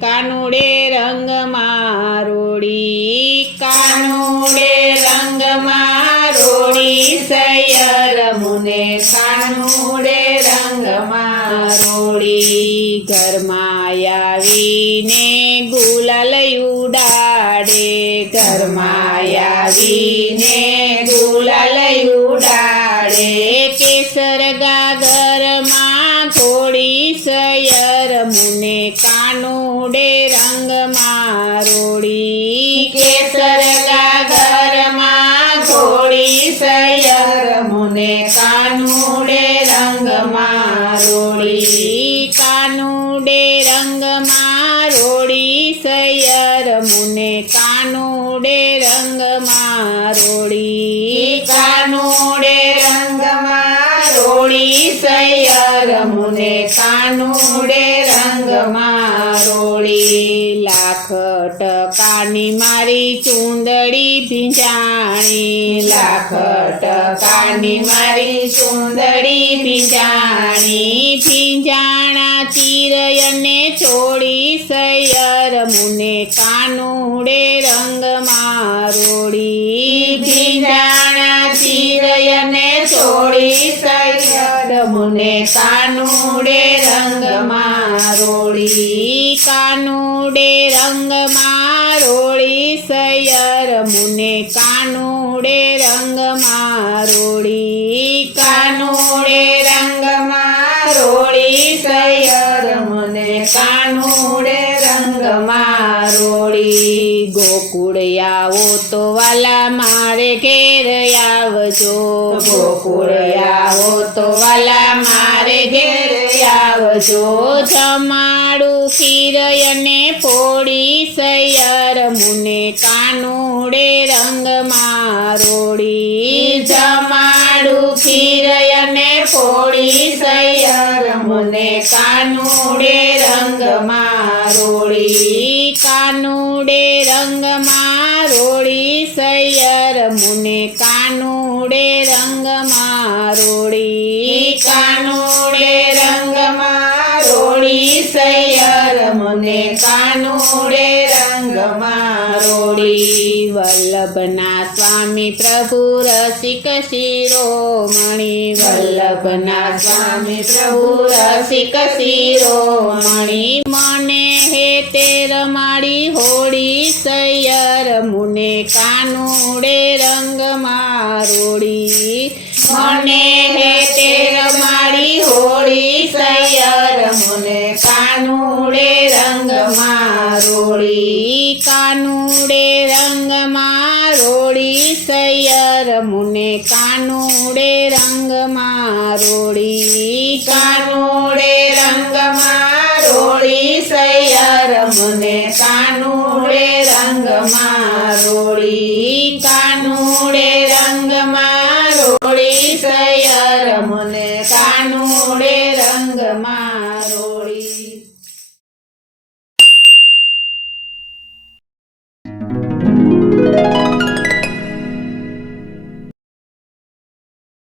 કાનુડે રંગમાં રોડી, કાનુડે રંગમાં રોડી, સૈયર મુને કાનુડે રંગમાં રોડી. ઘરમાં આવીને ગુલાલ ઉડાડે, ઘરમાં આવીને ગુલાલ ઉડાડે, કેસર ગાગરમાં ઘોડી, સૈયર મુને કાનુડે રંગમાં રોડી, કેસર ગાગરમાં ઘોડી, સૈયર મુને કાનુડે રંગમાં રોડી, કાનુડે રંગમાં રોડી, સૈયર મુને કાનુડે રંગમાં રોડી, કાનુડે રંગમાં રોડી, સૈયર મુને કાનુડે રંગમાં રોડી. લાખ ટકાની મારી ચૂંદડી ભીંજાણી, લાખ ટકાની મારી ચૂંદડી ભીંજાણી, ભીંજાણા ચિરયને છોડી, સૈયર મુને કાનુડે રંગમાં રોડી, ભીંજાણા ચિરયને છોડી, સૈયર મુને કાનુડે રંગમાં રોડી, કાનુડે રંગમાં રોડી, સૈયર મુને કાનુડે રંગમાં રોડી, કાનુડે રંગમાં રોડી, સૈયર મુને કાનુડે રંગમાં રોડી. ગોકુળ આવો તો વાલા મારે ઘેર આવજો, ગોકુળ આવો તો વાલા મારે ઘેર આવજો, જમાડું ખીરયને પોળી, સૈયર મુને કાનુડે રંગમાં રોડી, જમાડું ખીરયને પોળી, સૈયર મુને કાનુડે રંગમાં રોડી, કાનુડે રંગમાં રોડી, સૈયર મુને કાનુડે રંગમાં રોડી, કાનુડે રંગમાં રોડી, સૈયર મુને કાનુડે રંગમાં રોડી. વલ્લભના સ્વામી પ્રભુ રસિક શિરોમણી, વલ્લભના સ્વામી પ્રભુ રસિક શિરોમણી, મને હે તે રમાડી હોડી, સૈયર મુને કાનુડે રંગમાં રોડી, મને હે તે રમાડી હોડી, સૈયર મુને કાનુડે રંગમાં રોડી, કાનુડે રંગમાં રોડી, સૈયર મુને કાનુડે રંગમાં રોડી, કાનુડે રંગમાં રોડી, સૈયર મુને કાનુડે રંગમાં રોડી, કાનુડે રંગમાં રોડી, સૈયર મુને કાનુડે રંગમાં